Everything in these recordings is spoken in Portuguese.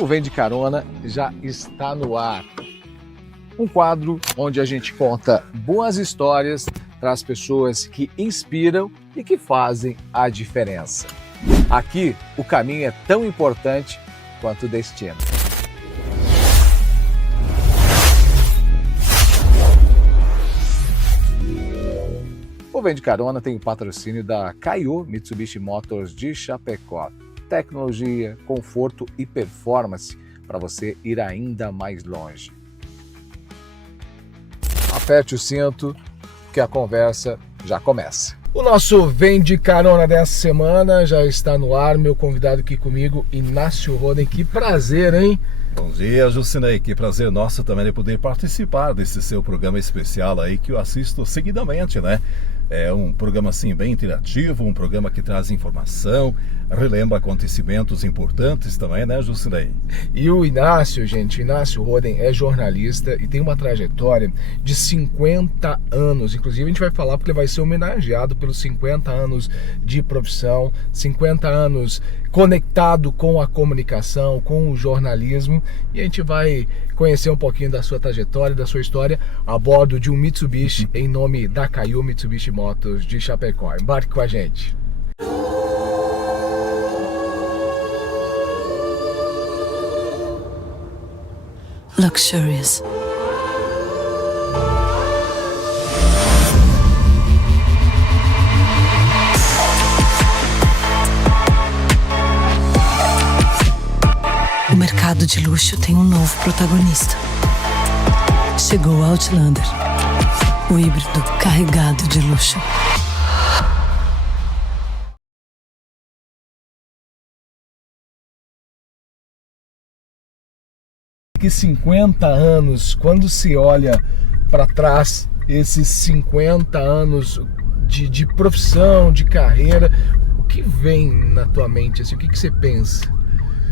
O Vem de Carona já está no ar. Um quadro onde a gente conta boas histórias para as pessoas que inspiram e que fazem a diferença. Aqui, o caminho é tão importante quanto o destino. O Vem de Carona tem o patrocínio da Kaiô Mitsubishi Motors de Chapecó. Tecnologia, conforto e performance para você ir ainda mais longe. Aperte o cinto que a conversa já começa. O nosso Vem de Carona dessa semana já está no ar. Meu convidado aqui comigo, Inácio Roden. Que prazer, hein? Bom dia, Jucinei. Que prazer nosso também de poder participar desse seu programa especial aí que eu assisto seguidamente, né? É um programa assim bem interativo, um programa que traz informação, relembra acontecimentos importantes também, né, Jucinei? E o Inácio, gente, o Inácio Roden é jornalista e tem uma trajetória de 50 anos. Inclusive a gente vai falar porque ele vai ser homenageado pelos 50 anos de profissão, 50 anos conectado com a comunicação, com o jornalismo, e a gente vai conhecer um pouquinho da sua trajetória, da sua história a bordo de um Mitsubishi em nome da Kaiô Mitsubishi Motors de Chapecó. Embarque com a gente. Luxurious. O mercado de luxo tem um novo protagonista. Chegou o Outlander, o híbrido carregado de luxo. Que 50 anos, quando se olha para trás, esses 50 anos de profissão, de carreira, o que vem na tua mente? Assim, o que você pensa?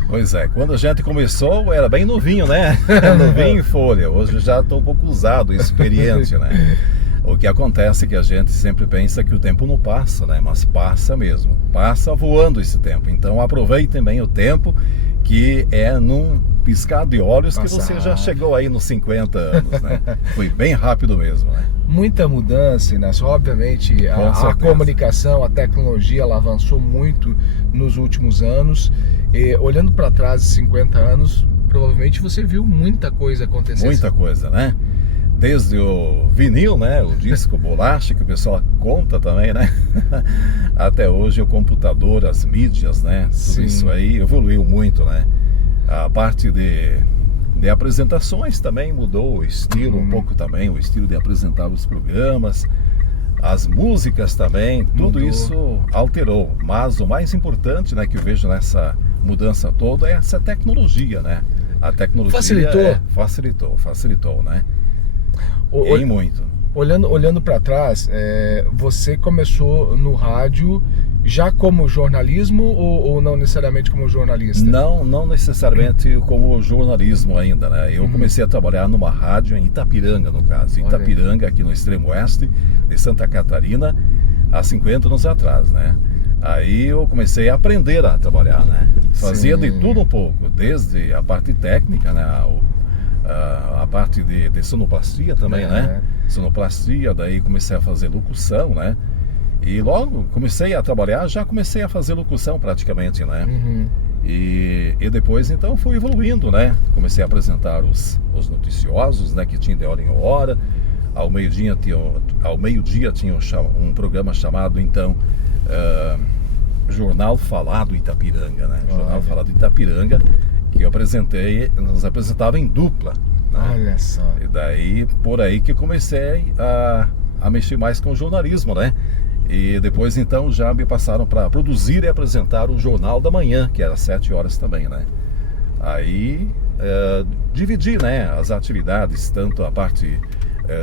Pois é, quando a gente começou era bem novinho, né? Novinho em folha. Hoje já estou um pouco usado, experiente, né? O que acontece é que a gente sempre pensa que o tempo não passa, né? Mas passa mesmo, passa voando esse tempo. Então aproveitem bem o tempo, que é num piscar de olhos que você já chegou aí nos 50 anos, né? Foi bem rápido mesmo, né? Muita mudança, Inácio. Obviamente a comunicação, a tecnologia, ela avançou muito nos últimos anos. E, olhando para trás de 50 anos, provavelmente você viu muita coisa acontecer. Muita coisa, né? Desde o vinil, né? O disco bolacha, que o pessoal conta também, né? Até hoje o computador, as mídias, né? Tudo Sim. Isso aí evoluiu muito, né? A parte de apresentações também mudou o estilo um pouco também, o estilo de apresentar os programas, as músicas também, tudo isso alterou. Mas o mais importante, né, que eu vejo nessa mudança toda é essa tecnologia, né? A tecnologia facilitou, né? E muito. Olhando para trás, você começou no rádio já como jornalismo ou não necessariamente como jornalista? Não necessariamente como jornalismo ainda, né? Eu comecei a trabalhar numa rádio em Itapiranga, no caso. Itapiranga, aqui no extremo oeste de Santa Catarina, há 50 anos atrás, né? Aí eu comecei a aprender a trabalhar, né? Fazia de tudo um pouco, desde a parte técnica, né? A parte de sonoplastia também, né? Sonoplastia, daí comecei a fazer locução, né? E logo comecei a trabalhar, já comecei a fazer locução praticamente, né? E depois então fui evoluindo, né? Comecei a apresentar os noticiosos, né? Que tinha de hora em hora. Ao meio-dia tinha um programa chamado então Jornal Falado Itapiranga, né? Jornal Falado Itapiranga, que nós apresentava em dupla, né? Olha só. E daí, por aí que eu comecei a mexer mais com o jornalismo, né? E depois, então, já me passaram para produzir e apresentar o Jornal da Manhã, que era às 7 horas também, né? Aí, dividi, né, as atividades, tanto a parte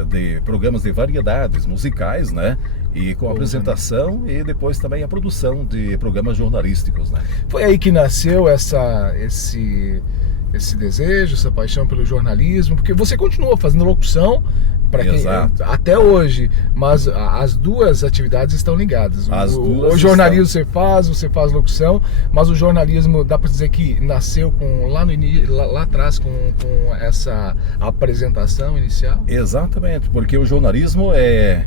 de programas de variedades musicais, né? E com a apresentação e depois também a produção de programas jornalísticos, né? Foi aí que nasceu esse desejo, essa paixão pelo jornalismo, porque você continuou fazendo locução, Exato. Até hoje, mas as duas atividades estão ligadas. O jornalismo você faz locução, mas o jornalismo dá para dizer que nasceu lá atrás com essa apresentação inicial? Exatamente, porque o jornalismo é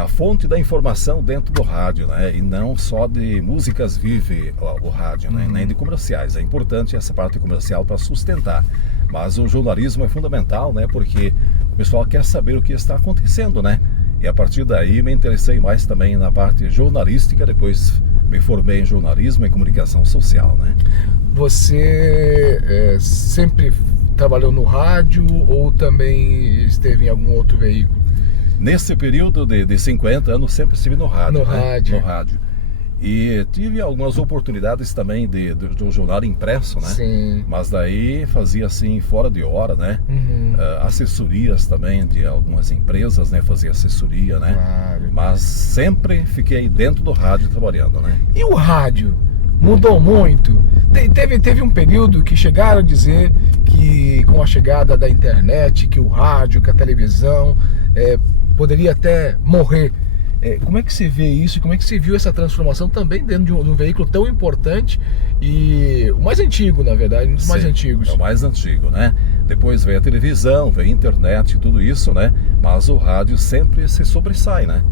a fonte da informação dentro do rádio, né? E não só de músicas vive o rádio, né? Nem de comerciais. É importante essa parte comercial para sustentar. Mas o jornalismo é fundamental, né? Porque o pessoal quer saber o que está acontecendo, né? E a partir daí me interessei mais também na parte jornalística, depois me formei em jornalismo e comunicação social, né? Você sempre trabalhou no rádio ou também esteve em algum outro veículo? Nesse período de 50 anos sempre estive no rádio. No rádio. No rádio. E tive algumas oportunidades também do jornal impresso, né? Sim. Mas daí fazia assim fora de hora, né? Assessorias também de algumas empresas, né? Fazia assessoria, né? Claro. Mas sempre fiquei dentro do rádio trabalhando, né? E o rádio? Mudou muito? Teve um período que chegaram a dizer que com a chegada da internet, que o rádio, que a televisão poderia até morrer. Como é que você vê isso? Como é que você viu essa transformação também dentro de um veículo tão importante e o mais antigo, na verdade, um dos mais antigos? É o mais antigo, né? Depois veio a televisão, veio a internet e tudo isso, né? Mas o rádio sempre se sobressai, né?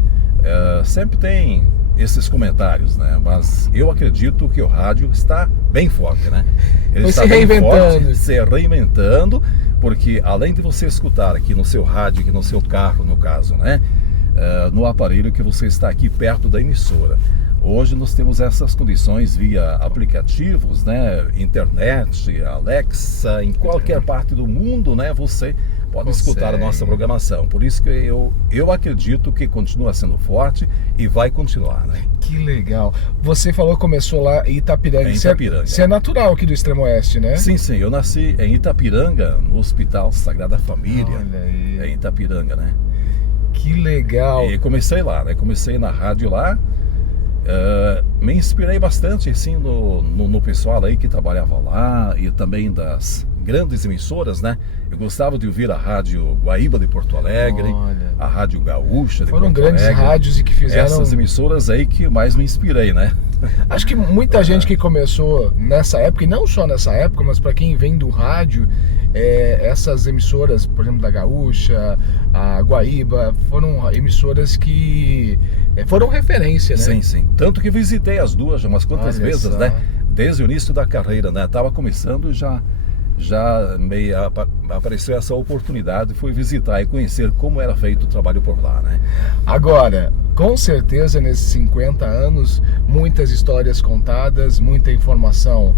Sempre tem esses comentários, né? Mas eu acredito que o rádio está bem forte, né? Ele está se reinventando. Forte, se reinventando, porque além de você escutar aqui no seu rádio, aqui no seu carro, no caso, né? No aparelho que você está aqui perto da emissora. Hoje nós temos essas condições via aplicativos, né? Internet, Alexa, em qualquer parte do mundo, né? Você pode escutar a nossa programação. Por isso que eu acredito que continua sendo forte e vai continuar, né? Que legal. Você falou que começou lá em Itapiranga. Em Itapiranga. Você é natural aqui do Extremo Oeste, né? Sim, sim. Eu nasci em Itapiranga, no Hospital Sagrada Família. Olha aí. Em Itapiranga, né? Que legal. E comecei lá, né? Comecei na rádio lá. Me inspirei bastante, assim, no pessoal aí que trabalhava lá e também das grandes emissoras, né? Eu gostava de ouvir a Rádio Guaíba de Porto Alegre, a Rádio Gaúcha de Porto Alegre. Foram grandes rádios e que fizeram... Essas emissoras aí que mais me inspirei, né? Acho que muita gente que começou nessa época, e não só nessa época, mas para quem vem do rádio, essas emissoras, por exemplo, da Gaúcha, a Guaíba, foram emissoras que foram referência, né? Sim, sim. Tanto que visitei as duas já umas quantas vezes, né? Desde o início da carreira, né? Tava começando e já meio apareceu essa oportunidade, fui visitar e conhecer como era feito o trabalho por lá, né? Agora, com certeza nesses 50 anos, muitas histórias contadas, muita informação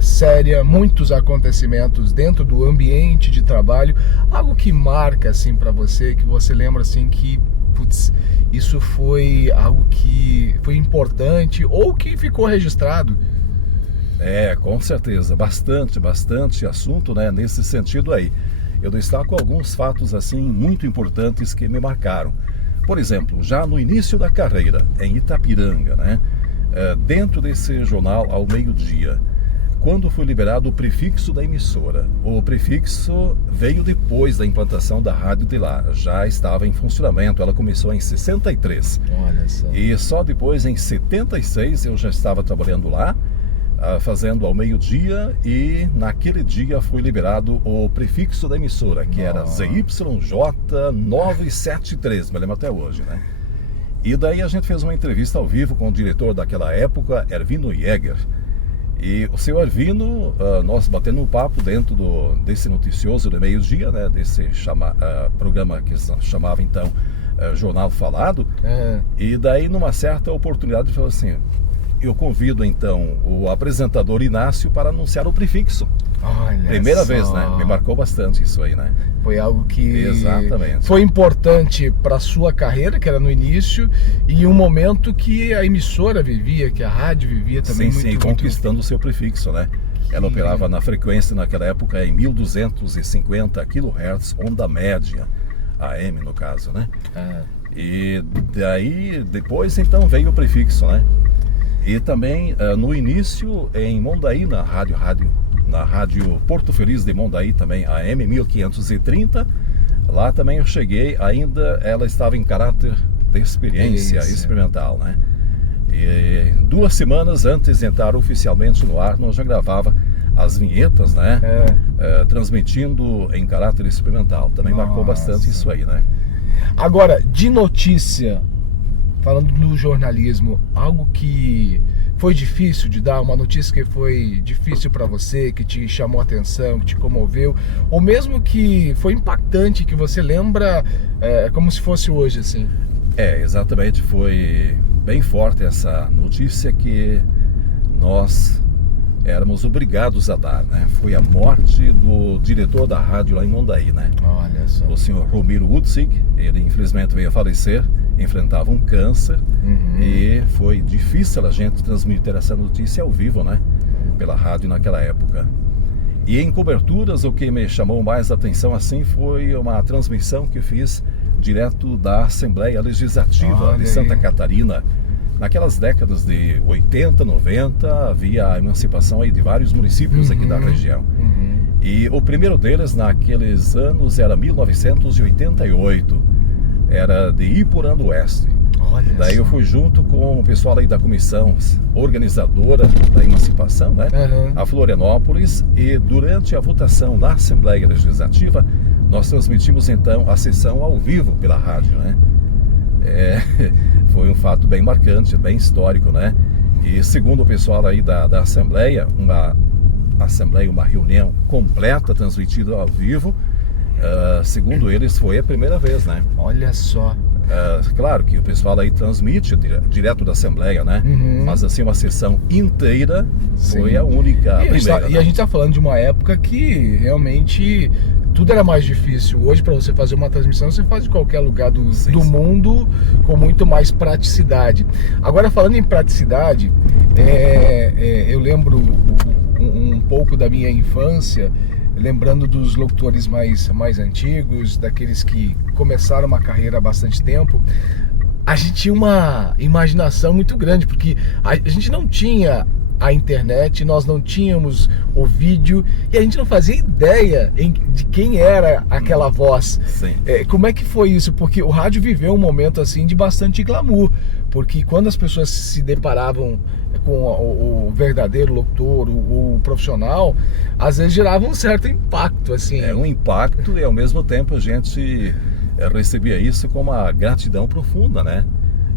séria, muitos acontecimentos dentro do ambiente de trabalho, algo que marca assim para você, que você lembra assim que putz, isso foi algo que foi importante ou que ficou registrado. Com certeza, bastante assunto, né, nesse sentido aí. Eu destaco alguns fatos assim muito importantes que me marcaram. Por exemplo, já no início da carreira, em Itapiranga, né, dentro desse jornal ao meio-dia, quando foi liberado o prefixo da emissora. O prefixo veio depois da implantação da rádio de lá, já estava em funcionamento, ela começou em 63. Olha só. E só depois, em 76, eu já estava trabalhando lá, fazendo ao meio-dia, e naquele dia foi liberado o prefixo da emissora, que era ZYJ973, me lembro até hoje, né? E daí a gente fez uma entrevista ao vivo com o diretor daquela época, Ervino Jäger. E o seu Ervino, nós batendo um papo dentro desse noticioso do meio-dia, né? Desse programa que chamava então Jornal Falado. E daí, numa certa oportunidade, ele falou assim: eu convido então o apresentador Inácio para anunciar o prefixo. Olha Primeira só. vez, né? Me marcou bastante isso aí, né? Foi algo que Exatamente. Foi importante para a sua carreira, que era no início, e um momento que a emissora vivia, que a rádio vivia também. Sim, conquistando o seu prefixo, né? Ela operava na frequência naquela época em 1250 kHz, onda média, AM no caso, né? E daí, depois então veio o prefixo, né? E também no início em Mondaí, na rádio Porto Feliz de Mondaí também, AM 1530, Lá também eu cheguei, ainda ela estava em caráter de experiência experimental, né? E 2 semanas antes de entrar oficialmente no ar, nós já gravava as vinhetas, né? Transmitindo em caráter experimental. Também marcou bastante isso aí, né? Agora, de notícia, falando do jornalismo, algo que foi difícil de dar, uma notícia que foi difícil para você, que te chamou a atenção, que te comoveu, ou mesmo que foi impactante, que você lembra como se fosse hoje, assim? Exatamente, foi bem forte essa notícia que nós éramos obrigados a dar, né? Foi a morte do diretor da rádio lá em Mondaí, né? Olha só. O senhor Romiro Utzig, ele infelizmente veio a falecer, enfrentava um câncer e foi difícil a gente transmitir essa notícia ao vivo, né? Pela rádio naquela época. E em coberturas, o que me chamou mais a atenção assim foi uma transmissão que fiz direto da Assembleia Legislativa de Santa Catarina. Naquelas décadas de 80, 90, havia a emancipação aí de vários municípios aqui da região. E o primeiro deles, naqueles anos, era 1988. Era de Iporã do Oeste. Daí eu fui junto com o pessoal aí da comissão organizadora da emancipação, né? A Florianópolis. E durante a votação na Assembleia Legislativa, nós transmitimos então a sessão ao vivo pela rádio, né? Foi um fato bem marcante, bem histórico, né? E segundo o pessoal aí da Assembleia, uma reunião completa, transmitida ao vivo, segundo eles foi a primeira vez, né? Olha só. Claro que o pessoal aí transmite direto da Assembleia, né? Mas assim, uma sessão inteira foi a única primeira. E a gente tá falando de uma época que realmente tudo era mais difícil. Hoje, para você fazer uma transmissão, você faz de qualquer lugar do mundo com muito mais praticidade. Agora, falando em praticidade, eu lembro um pouco da minha infância, lembrando dos locutores mais antigos, daqueles que começaram uma carreira há bastante tempo. A gente tinha uma imaginação muito grande, porque a gente não tinha a internet, nós não tínhamos o vídeo e a gente não fazia ideia de quem era aquela voz. Como é que foi isso? Porque o rádio viveu um momento assim de bastante glamour, porque quando as pessoas se deparavam com o verdadeiro locutor, o profissional, às vezes gerava um certo impacto, assim. Um impacto, e ao mesmo tempo a gente recebia isso com uma gratidão profunda, né?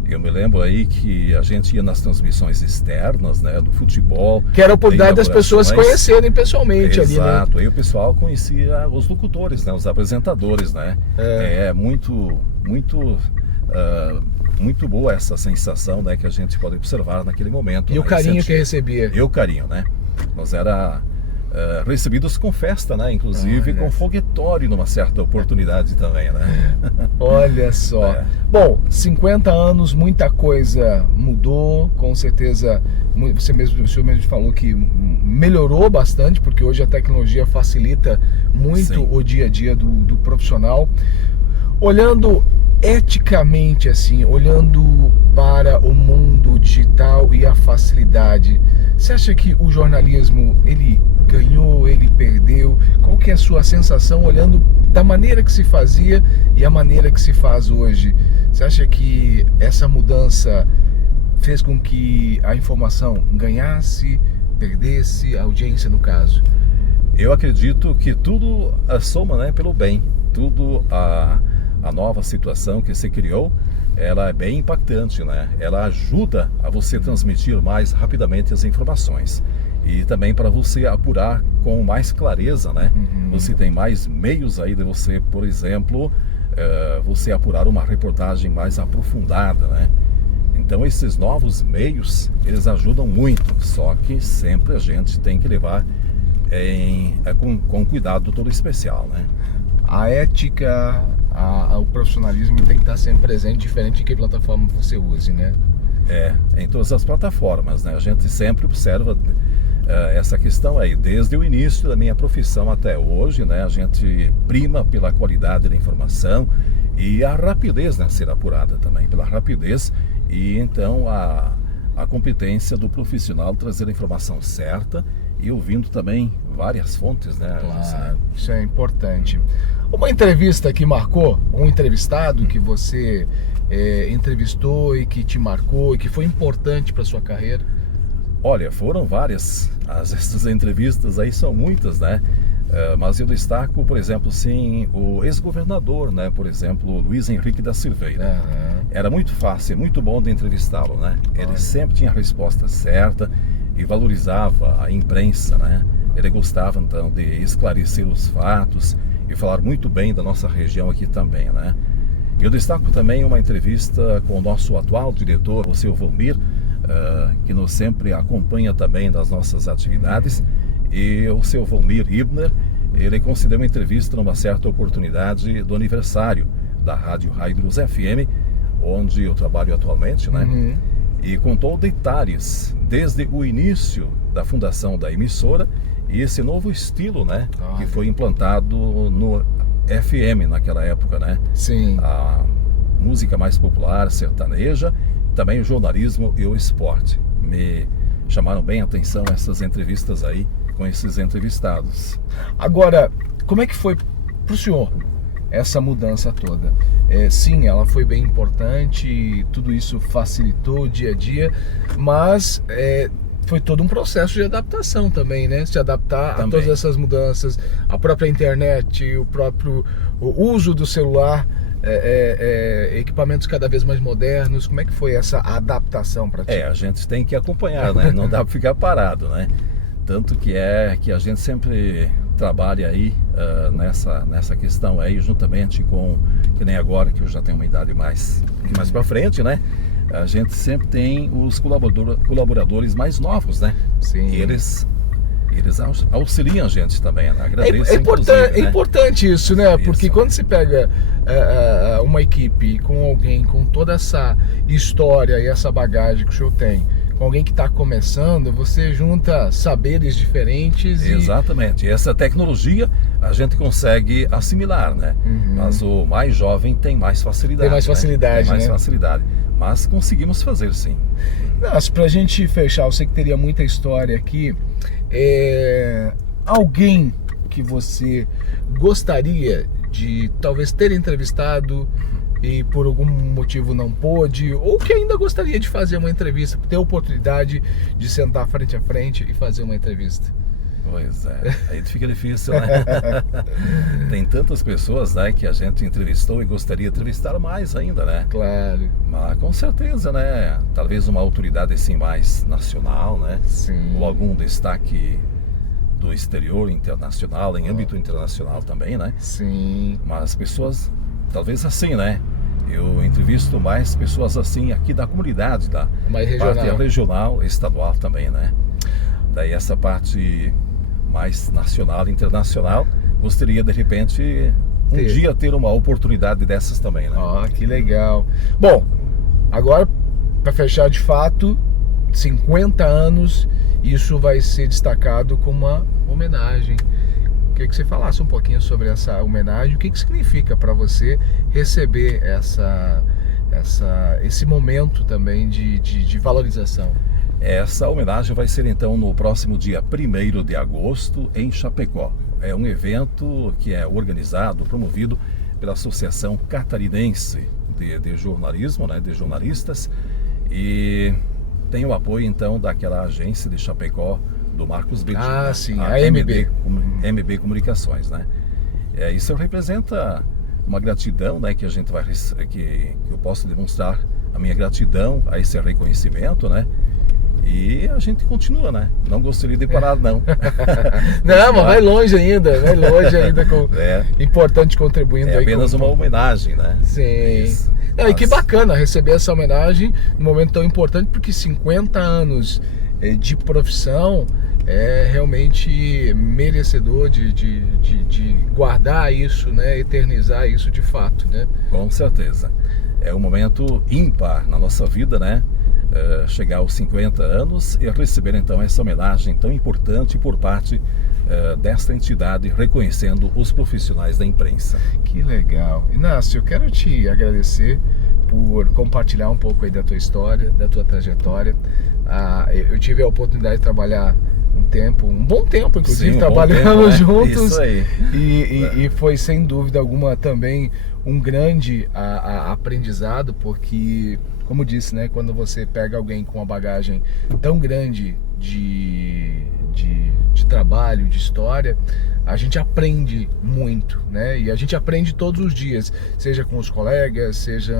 Eu me lembro aí que a gente ia nas transmissões externas, né, do futebol. Que era a oportunidade das pessoas se conhecerem pessoalmente ali, né? Exato, aí o pessoal conhecia os locutores, né, os apresentadores, né? Muito boa essa sensação, né, que a gente pode observar naquele momento. E o carinho que recebia. E o carinho, né? Nós era recebidos com festa, né? Inclusive com foguetório numa certa oportunidade também, né? Olha só. Bom, 50 anos, muita coisa mudou, com certeza. O senhor mesmo falou que melhorou bastante, porque hoje a tecnologia facilita muito o dia a dia do profissional. Olhando eticamente, assim, olhando para o mundo digital e a facilidade, você acha que o jornalismo, ele ganhou, ele perdeu? Qual que é a sua sensação olhando da maneira que se fazia e a maneira que se faz hoje? Você acha que essa mudança fez com que a informação ganhasse, perdesse, a audiência no caso? Eu acredito que tudo soma, né, pelo bem. Tudo a nova situação que se criou, ela é bem impactante, né? Ela ajuda a você transmitir mais rapidamente as informações e também para você apurar com mais clareza, né? Você tem mais meios aí de você, por exemplo, você apurar uma reportagem mais aprofundada, né? Então esses novos meios, eles ajudam muito, só que sempre a gente tem que levar com cuidado todo especial, né? A ética, o profissionalismo tem que estar sempre presente, diferente de que plataforma você use, né? Em todas as plataformas, né? A gente sempre observa essa questão aí, desde o início da minha profissão até hoje, né? A gente prima pela qualidade da informação e a rapidez, né? Ser apurada também, pela rapidez e então a competência do profissional trazer a informação certa e ouvindo também várias fontes, né? Claro, isso é importante. Uma entrevista que marcou, um entrevistado que você entrevistou e que te marcou e que foi importante para sua carreira? Olha, foram várias. Essas entrevistas aí são muitas, né? Mas eu destaco, por exemplo, sim, o ex-governador, né? Por exemplo, Luiz Henrique da Silveira. Era muito fácil, muito bom de entrevistá-lo, né? Ele sempre tinha a resposta certa e valorizava a imprensa, né? Ele gostava, então, de esclarecer os fatos e falar muito bem da nossa região aqui também, né? Eu destaco também uma entrevista com o nosso atual diretor, o seu Valmir, que nos sempre acompanha também nas nossas atividades, e o seu Valmir Ibner, ele concedeu uma entrevista numa certa oportunidade do aniversário da Rádio Raidros FM, onde eu trabalho atualmente, né? E contou detalhes desde o início da fundação da emissora e esse novo estilo, né? Que foi implantado no FM naquela época, né? Sim. A música mais popular, sertaneja, também o jornalismo e o esporte. Me chamaram bem a atenção essas entrevistas aí com esses entrevistados. Agora, como é que foi para o senhor essa mudança toda? Sim, ela foi bem importante, tudo isso facilitou o dia a dia, mas foi todo um processo de adaptação também, né? Se adaptar a todas essas mudanças, a própria internet, o uso do celular, equipamentos cada vez mais modernos. Como é que foi essa adaptação para ti? A gente tem que acompanhar, né? Não dá para ficar parado, né? Tanto que a gente sempre trabalha aí nessa questão aí, juntamente com, que nem agora, que eu já tenho uma idade mais para frente, né? A gente sempre tem os colaboradores mais novos, né? Sim. E eles auxiliam a gente também, né? Agradeço, é importante isso, né? Porque quando se pega uma equipe com alguém com toda essa história e essa bagagem que o senhor tem, com alguém que está começando, você junta saberes diferentes. Exatamente. E essa tecnologia a gente consegue assimilar, né? Mas o mais jovem tem mais facilidade. Tem mais facilidade, Tem mais facilidade. Mas conseguimos fazer, sim. Nossa, pra gente fechar, eu sei que teria muita história aqui. Alguém que você gostaria de talvez ter entrevistado e por algum motivo não pôde, ou que ainda gostaria de fazer uma entrevista, ter a oportunidade de sentar frente a frente e fazer uma entrevista? Pois é, aí fica difícil, né? Tem tantas pessoas, né, que a gente entrevistou e gostaria de entrevistar mais ainda, né? Claro. Mas com certeza, né? Talvez uma autoridade assim mais nacional, né? Sim. Ou algum destaque do exterior, internacional, em âmbito internacional também, né? Sim. Mas pessoas, talvez assim, né? Eu entrevisto mais pessoas assim aqui da comunidade, da parte regional, estadual também, né? Daí essa parte mais nacional, internacional, gostaria de repente um dia ter uma oportunidade dessas também, né? Que legal. Bom, agora para fechar de fato, 50 anos, isso vai ser destacado como uma homenagem. Queria que você falasse um pouquinho sobre essa homenagem, o que significa para você receber esse momento também de valorização. Essa homenagem vai ser então no próximo dia 1º de agosto em Chapecó. É um evento que é organizado, promovido pela Associação Catarinense de Jornalismo, né, de jornalistas, e tem o apoio então daquela agência de Chapecó do Marcos Bettini. Sim, a MB. MB Comunicações, né? Isso representa uma gratidão, né, que a gente vai que eu posso demonstrar a minha gratidão a esse reconhecimento, né? E a gente continua, né? Não gostaria de parar, não. Não, mas vai longe ainda com importante contribuindo. É apenas uma homenagem, né? Sim. E que bacana receber essa homenagem num momento tão importante, porque 50 anos de profissão é realmente merecedor de guardar isso, né? Eternizar isso de fato, né? Com certeza. É um momento ímpar na nossa vida, né? Chegar aos 50 anos e receber então essa homenagem tão importante por parte desta entidade, reconhecendo os profissionais da imprensa. Que legal. Inácio, eu quero te agradecer por compartilhar um pouco aí da tua história, da tua trajetória. Eu tive a oportunidade de trabalhar um bom tempo, inclusive, Sim, trabalhamos juntos. Isso aí. E foi sem dúvida alguma também um grande aprendizado, porque, como disse, né, quando você pega alguém com uma bagagem tão grande de trabalho, de história, a gente aprende muito, né? E a gente aprende todos os dias, seja com os colegas, seja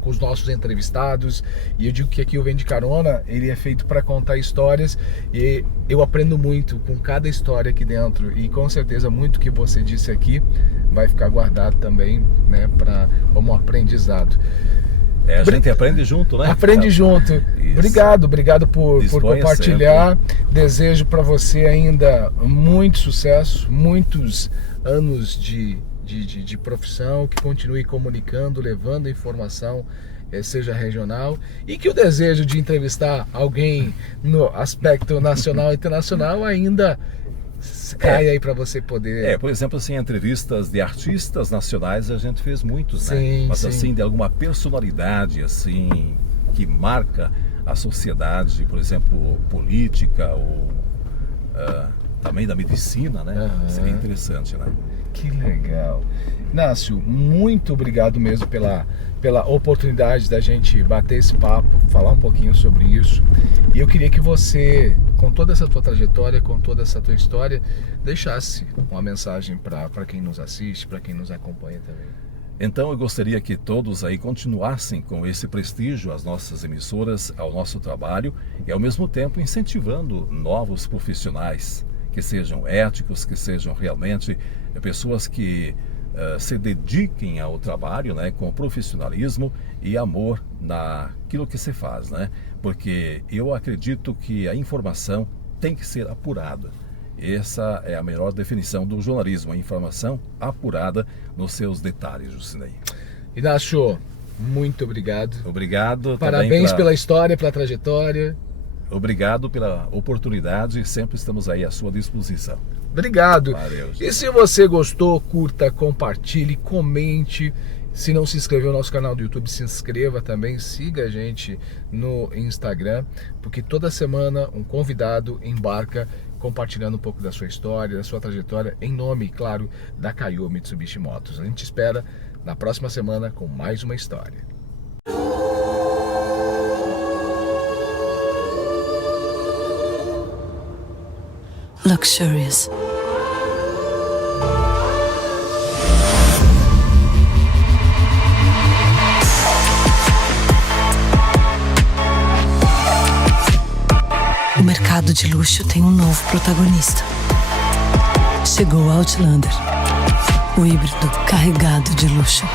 com os nossos entrevistados. E eu digo que aqui o Vem de Carona, ele é feito para contar histórias, e eu aprendo muito com cada história aqui dentro, e com certeza muito que você disse aqui vai ficar guardado também, né, como aprendizado. A gente aprende junto, né? Aprende junto. Isso. Obrigado por compartilhar. Sempre. Desejo para você ainda muito sucesso, muitos anos de profissão, que continue comunicando, levando informação, seja regional, e que o desejo de entrevistar alguém no aspecto nacional e internacional ainda caia aí para você poder... Por exemplo, assim, entrevistas de artistas nacionais a gente fez muitos, né? Sim, mas sim. assim, de alguma personalidade, assim, que marca a sociedade, por exemplo, política ou também da medicina, né? Seria interessante, né? Que legal. Inácio, muito obrigado mesmo pela oportunidade da gente bater esse papo, falar um pouquinho sobre isso. E eu queria que você, com toda essa tua trajetória, com toda essa tua história, deixasse uma mensagem para quem nos assiste, para quem nos acompanha também. Então eu gostaria que todos aí continuassem com esse prestígio às nossas emissoras, ao nosso trabalho, e ao mesmo tempo incentivando novos profissionais que sejam éticos, que sejam realmente pessoas que se dediquem ao trabalho, né, com profissionalismo e amor naquilo que se faz, né? Porque eu acredito que a informação tem que ser apurada. Essa é a melhor definição do jornalismo, a informação apurada nos seus detalhes, Jusinei. Inácio, muito obrigado. Obrigado. Parabéns pela história, pela trajetória. Obrigado pela oportunidade e sempre estamos aí à sua disposição. Obrigado. Valeu, e se você gostou, curta, compartilhe, comente. Se não se inscreveu no nosso canal do YouTube, se inscreva também. Siga a gente no Instagram, porque toda semana um convidado embarca compartilhando um pouco da sua história, da sua trajetória, em nome, claro, da Kaiô Mitsubishi Motors. A gente espera na próxima semana com mais uma história. Luxurious. O mercado de luxo tem um novo protagonista. Chegou o Outlander, o híbrido carregado de luxo.